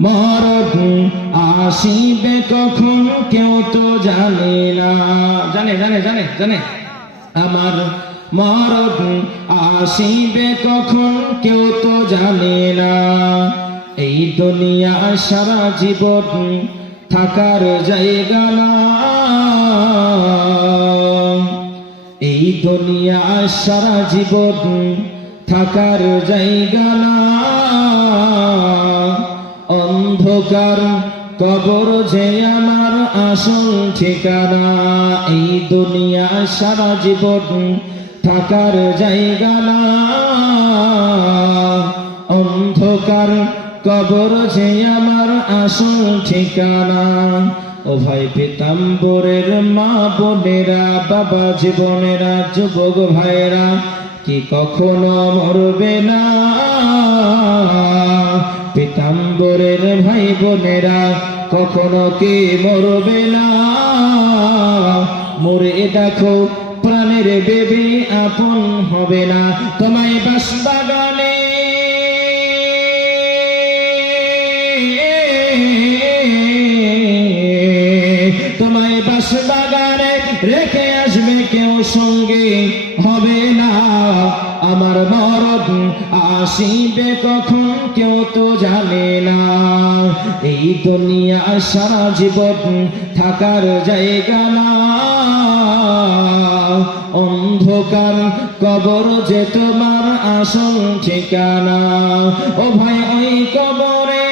মরণ আসিবে কখন কেউ তো জানে না। জানে জানে জানে জানে। আমার মরণ আসিবে কখন কেউ তো জানে না। এই দুনিয়া সারা জীবন থাকার জায়গা না। এই দুনিয়া সারা জীবন থাকার জায়গা না। অন্ধকার, কবর যে আমার আসল ঠিকানা। এই দুনিয়া সারা জীবন থাকার জায়গা না। অন্ধকার, কবর যে আমার আসল ঠিকানা। ও ভাই পিতাম্বরের মা বোনেরা, বাবা জীবনেরা, যুবক ভাইরা কি কখনো মরবে না। পিতাম্বরের ভাই বোনেরা, কখনো কি মরবে না? মরে দেখো, প্রাণের বেবি আপন হবে না। তোমায় বাস বাগানে তোমায় বাস বাগানে রেখে আসবে কেউ সঙ্গে হবে না। আমার মরদ আসিবে কখন কেউ তো জানে না। এই দুনিয়া সারা জীবন থাকার জায়গা না। অন্ধকার কবর যে তোমার আসল ঠিকানা। ও ভাই, ওই কবরে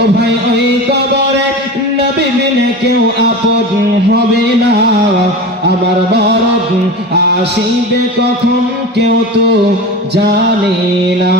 ও ভাই, ওই কবরে নবী বিনে কেউ আপদ হবে না। আমার মরদ আসিবে কখন কেউ তো জানে না।